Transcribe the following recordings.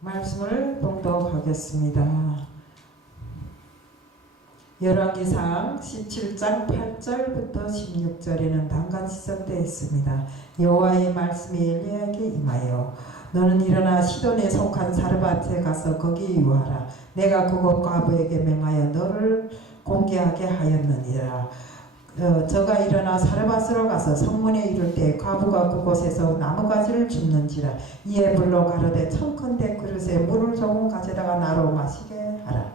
말씀을 봉독하겠습니다. 열왕기상 17장 8절부터 16절에는 단간 시작되어 있습니다. 여호와의 말씀이 엘리야에게 임하여 너는 일어나 시돈에 속한 사르밧에 가서 거기 유하라. 내가 그곳 과부에게 명하여 너를 공개하게 하였느니라. 저가 일어나 사르밧으로 가서 성문에 이를 때 과부가 그곳에서 나무가지를 줍는지라. 이에 불러 가로되 청컨대 그릇에 물을 조금 가져다가 나로 마시게 하라.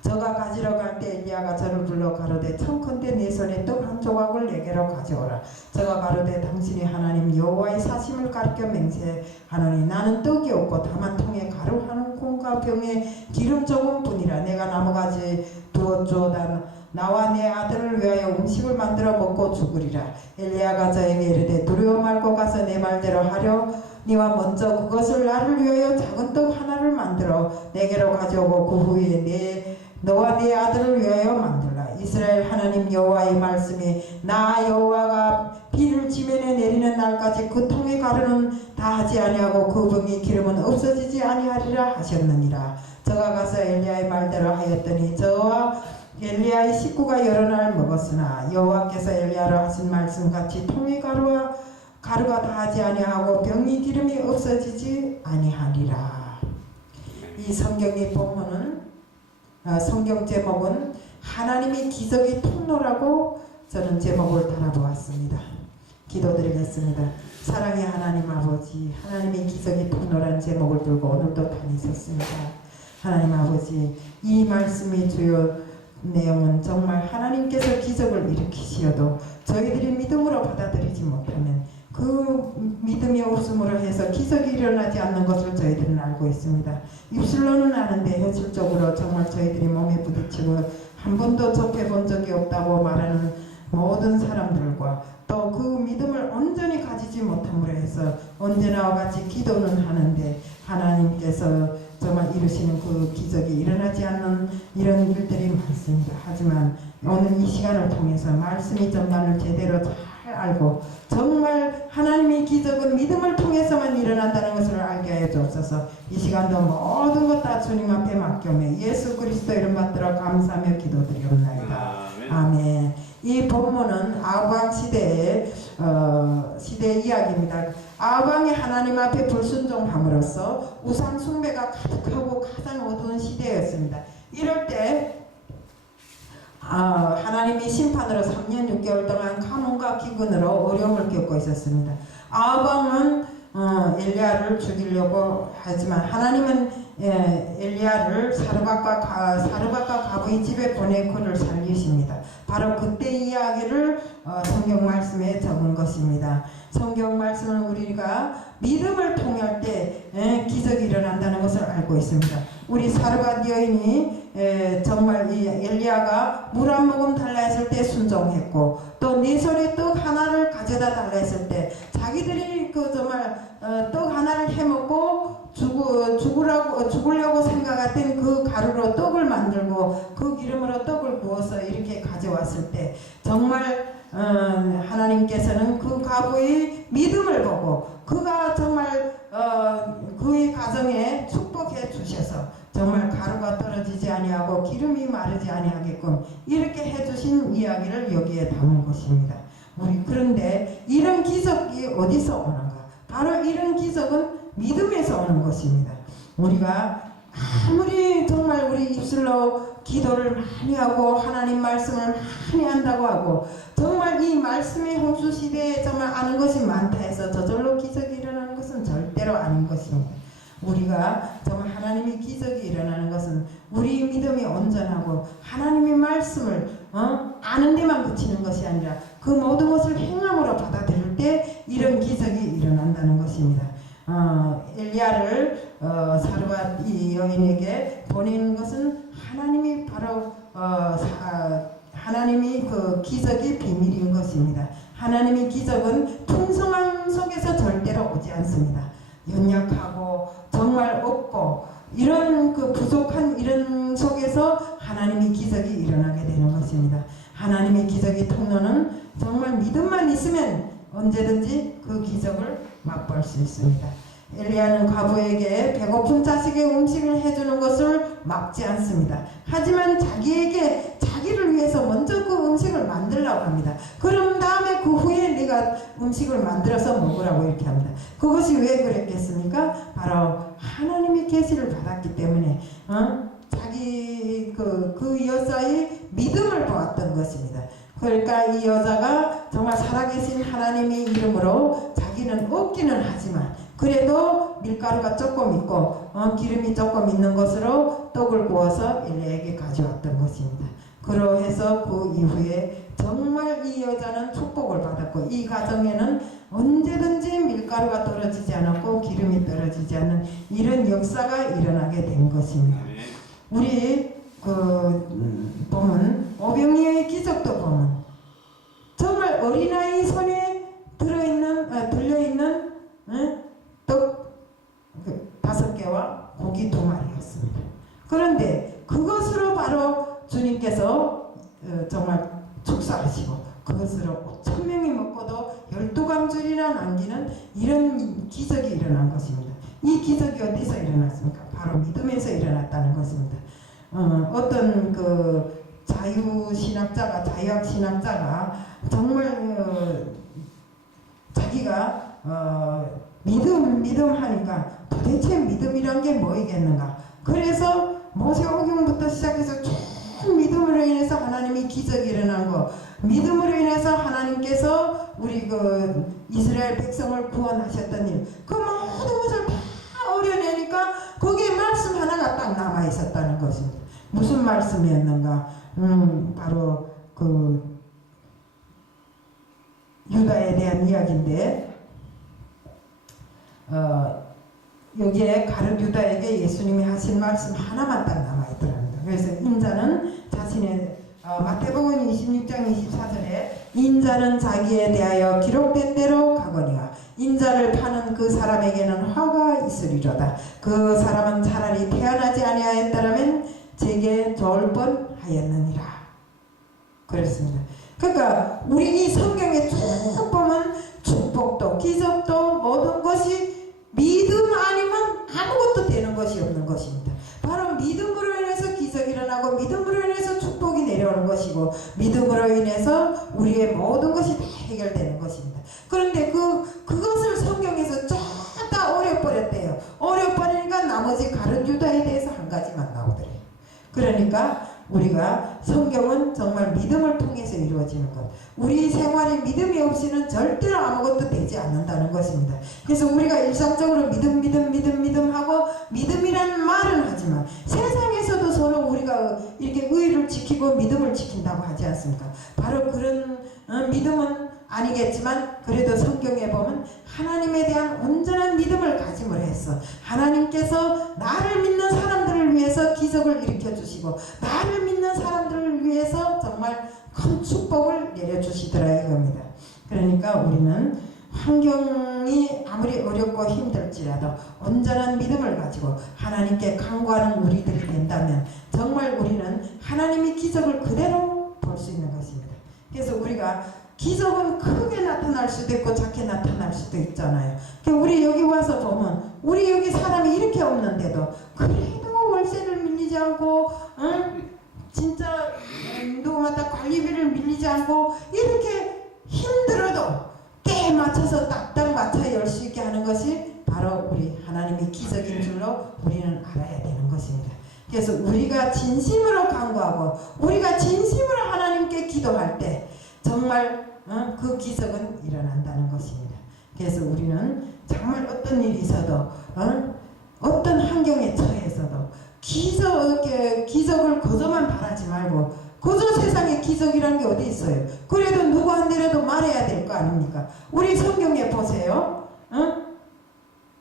저가 가지러 갈 때 엘리야가 저를 불러 가로되 청컨대 내 손에 떡 한 조각을 내게로 가져오라. 저가 가로되 당신이 하나님 여호와의 사심을 가르쳐 맹세하노니 나는 떡이 없고 다만 통에 가루 한 콩과 병에 기름 조금뿐이라. 내가 나무가지 두어주오다 나와 내 아들을 위하여 음식을 만들어 먹고 죽으리라. 엘리야가 저에게 이르되 두려워 말고 가서 내 말대로 하려 니와 먼저 그것을 나를 위하여 작은 떡 하나를 만들어 내게로 가져오고 그 후에 너와 네 아들을 위하여 만들라. 이스라엘 하나님 여호와의 말씀이 나 여호와가 비를 지면에 내리는 날까지 그 통의 가루는 다 하지 아니하고 그 병의 기름은 없어지지 아니하리라 하셨느니라. 저가 가서 엘리야의 말대로 하였더니 저와 엘리야의 식구가 여러 날 먹었으나 여호와께서 엘리야로 하신 말씀같이 통의 가루가 다 하지 아니하고 병의 기름이 없어지지 아니하리라. 이 성경의 본문은 성경 제목은 하나님의 기적의 통로라고 저는 제목을 달아보았습니다. 기도드리겠습니다. 사랑의 하나님 아버지, 하나님의 기적의 통로라는 제목을 들고 오늘도 다니셨습니다. 하나님 아버지, 이 말씀의 주요 내용은 정말 하나님께서 기적을 일으키시어도 저희들이 믿음으로 받아들이지 못하면 그 믿음이 없음으로 해서 기적이 일어나지 않는 것을 저희들은 알고 있습니다. 입술로는 아는데 현실적으로 정말 저희들이 몸에 부딪히고 한 번도 접해본 적이 없다고 말하는 모든 사람들과 또 그 믿음을 온전히 가지지 못함으로 해서 언제나와 같이 기도는 하는데 하나님께서 정말 이루시는 그 기적이 일어나지 않는 이런 일들이 많습니다. 하지만 오늘 이 시간을 통해서 말씀의 전반을 제대로 잘 알고 정말 하나님의 기적은 믿음을 통해서만 일어난다는 것을 알게 하여 주옵소서. 이 시간도 모든 것 다 주님 앞에 맡겨매 예수 그리스도 이름 받들어 감사하며 기도드리옵나이다. 아멘. 이 본문은 아합 시대의 이야기입니다. 아합이 하나님 앞에 불순종함으로써 우상 숭배가 가득하고 가장 어두운 시대였습니다. 이럴 때 하나님이 심판으로 3년 6개월 동안 가뭄과 기근으로 어려움을 겪고 있었습니다. 아합은 엘리야를 죽이려고 하지만 하나님은 엘리야를 사르밧과 가부의 집에 보내 그를 살리십니다. 바로 그때 이야기를 성경 말씀에 적은 것입니다. 성경 말씀은 우리가 믿음을 통할 때 기적이 일어난다는 것을 알고 있습니다. 우리 사르밧 여인이 정말 이 엘리야가 물 한 모금 달라 했을 때 순종했고 또 네 손에 떡 하나를 가져다 달라 했을 때 자기들이 정말 떡 하나를 해먹고 죽으려고 생각했던 그 가루로 떡을 만들고 그 기름으로 떡을 구워서 이렇게 가져왔을 때 정말 하나님께서는 그 가부의 믿음을 보고 그가 정말 그의 가정에 축복해 주셔서 정말 가루가 떨어지지 아니하고 기름이 마르지 아니하게끔 이렇게 해주신 이야기를 여기에 담은 것입니다. 그런데 이런 기적이 어디서 오는가? 바로 이런 기적은 믿음에서 오는 것입니다. 우리가 아무리 정말 우리 입술로 기도를 많이 하고 하나님 말씀을 많이 한다고 하고 정말 이 말씀의 홍수 시대에 정말 아는 것이 많다 해서 저절로 기적이 일어나는 것은 절대로 아닌 것입니다. 우리가 정말 하나님의 기적이 일어나는 것은 우리 믿음이 온전하고 하나님의 말씀을 아는 데만 그치는 것이 아니라 그 모든 것을 행함으로 받아들일 때 이런 기적이 일어난다는 것입니다. 엘리야를 사르밧 이 여인에게 보내는 것은 하나님이 바로 하나님이 그 기적이 비밀인 것입니다. 하나님의 기적은 풍성함 속에서 절대로 오지 않습니다. 연약하고 정말 없고 이런 그 부족한 이런 속에서 하나님의 기적이 일어나게 되는 것입니다. 하나님의 기적의 통로는 정말 믿음만 있으면 언제든지 그 기적을 맛볼 수 있습니다. 엘리야는 과부에게 배고픈 자식의 음식을 해주는 것을 막지 않습니다. 하지만 자기를 위해서 먼저 그 음식을 만들라고 합니다. 그럼 다음에 그 후에 네가 음식을 만들어서 먹으라고 이렇게 합니다. 그것이 왜 그랬겠습니까? 바로 하나님의 계시를 받았기 때문에 자기 그 여자의 믿음을 보았던 것입니다. 그러니까 이 여자가 정말 살아계신 하나님의 이름으로 자기는 없기는 하지만 그래도 밀가루가 조금 있고 기름이 조금 있는 것으로 떡을 구워서 엘리야에게 가져왔던 것입니다. 그러해서 그 이후에 정말 이 여자는 축복을 받았고 이 가정에는 언제든지 밀가루가 떨어지지 않았고 기름이 떨어지지 않는 이런 역사가 일어나게 된 것입니다. 우리 보면 오병이어의 기적도 보면 정말 어린아이 손에 들려있는 떡 5개와 고기 2마리였습니다. 그런데 그것으로 바로 주님께서 정말 축사하시고 그것으로 5,000명이 먹고도 12광줄이나 남기는 이런 기적이 일어난 것입니다. 이 기적이 어디서 일어났습니까? 바로 믿음에서 일어났다는 것입니다. 어떤 자유학 신학자가 정말 자기가 믿음 하니까 도대체 믿음이란 게 뭐이겠는가? 그래서 모세오경부터 시작해서 쭉 믿음으로 인해서 하나님이 기적이 일어난 거, 믿음으로 인해서 하나님께서 우리 이스라엘 백성을 구원하셨던 일, 그 모든 것을 다 어려내니까 거기에 말씀 하나가 딱 남아 있었다는 것입니다. 무슨 말씀이었는가? 바로 유다에 대한 이야기인데, 여기에 가룟 유다에게 예수님이 하신 말씀 하나만 딱 남아있더랍니다. 그래서 인자는 자신의 마태복음 26장 24절에 인자는 자기에 대하여 기록된 대로 가거니와 인자를 파는 그 사람에게는 화가 있으리로다. 그 사람은 차라리 태어나지 아니하였더라면 제게 좋을 뻔하였느니라. 그렇습니다. 그러니까 우리 이 성경에 쭉 보면 축복도 기적도 모든 것이 믿음 아니면 아무것도 되는 것이 없는 것입니다. 바로 믿음으로 인해서 기적이 일어나고 믿음으로 인해서 축복이 내려오는 것이고 믿음으로 인해서 우리의 모든 것이 다 해결되는 것입니다. 그런데 그것을 성경에서 쫙 다 어려버렸대요. 어려버리니까 나머지 가룟 유다에 대해서 한 가지만 나오더래요. 그러니까 우리가 성경은 정말 믿음을 통해서 이루어지는 것. 우리 생활에 믿음이 없이는 절대로 아무것도 되지 않는다는 것입니다. 그래서 우리가 일상적으로 믿음 하고 믿음이라는 말은 하지만 세상에서도 서로 우리가 이렇게 의를 지키고 믿음을 지킨다고 하지 않습니까? 바로 그런 믿음은 아니겠지만 그래도 성경에 보면 하나님에 대한 온전한 믿음을 가짐으로 해서 하나님께서 나를 믿는 사람들을 위해서 기적을 일으켜 주시고 나를 믿는 사람들을 위해서 정말 큰 축복을 내려주시더라 이겁니다. 그러니까 우리는 환경이 아무리 어렵고 힘들지라도 온전한 믿음을 가지고 하나님께 간구하는 우리들이 된다면 정말 우리는 하나님의 기적을 그대로 볼 수 있는 것입니다. 그래서 우리가 기적은 크게 나타날 수도 있고 작게 나타날 수도 있잖아요. 우리 여기 와서 보면 우리 여기 사람이 이렇게 없는데도 그래도 월세를 밀리지 않고 진짜 누구마다 관리비를 밀리지 않고 이렇게 힘들어도 때에 맞춰서 딱딱 맞춰 열 수 있게 하는 것이 바로 우리 하나님의 기적인 줄로 우리는 알아야 되는 것입니다. 그래서 우리가 진심으로 간구하고 우리가 진심으로 하나님께 기도할 때 정말 그 기적은 일어난다는 것입니다. 그래서 우리는 정말 어떤 일이 있어도 어떤 환경에 처해서도 기적을 거저만 바라지 말고 거저 세상에 기적이라는 게 어디 있어요. 그래도 누구한테라도 말해야 될 거 아닙니까? 우리 성경에 보세요.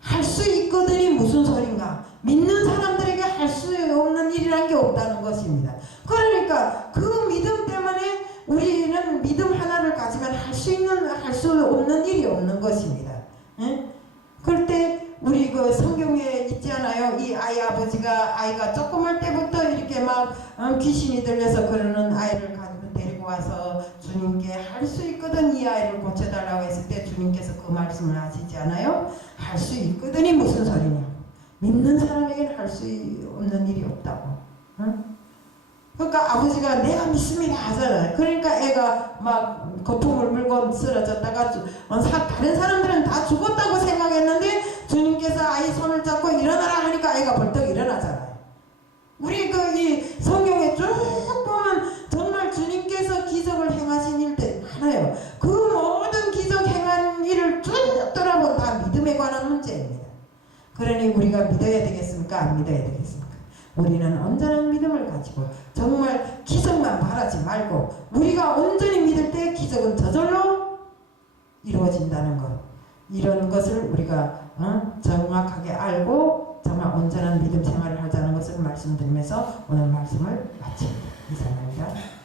할 수 있거든이 무슨 소린가? 믿는 사람들에게 할 수 없는 일이란 게 없다는 것입니다. 그러니까 그 믿음 때문에 우리는 믿음 하나를 가지면 할 수 없는 일이 없는 것입니다. 그럴 때 우리 성경에 있지 않아요? 이 아이 아버지가 아이가 조그만 때부터 이렇게 막 귀신이 들려서 그러는 아이를 데리고 와서 주님께 할 수 있거든 이 아이를 고쳐달라고 했을 때 주님께서 그 말씀을 하시지 않아요? 할 수 있거든이 무슨 소리냐? 믿는 사람에게는 할 수 없는 일이 없다고. 응? 그러니까 아버지가 내가 믿습니다 하잖아요. 그러니까 애가 막 거품을 물고 쓰러졌다가 다른 사람들은 다 죽었다고 생각했는데 주님께서 아이 손을 잡고 일어나라 하니까 아이가 벌떡 일어나잖아요. 우리 이 성경에 쭉 보면 정말 주님께서 기적을 행하신 일들 많아요. 그 모든 기적 행한 일을 쭉 돌아보면 다 믿음에 관한 문제입니다. 그러니 우리가 믿어야 되겠습니까? 안 믿어야 되겠습니까? 우리는 온전한 믿음을 가지고 정말 기적만 바라지 말고 우리가 온전히 믿을 때 기적은 저절로 이루어진다는 것, 이런 것을 우리가 정확하게 알고 정말 온전한 믿음 생활을 하자는 것을 말씀드리면서 오늘 말씀을 마칩니다. 이상입니다.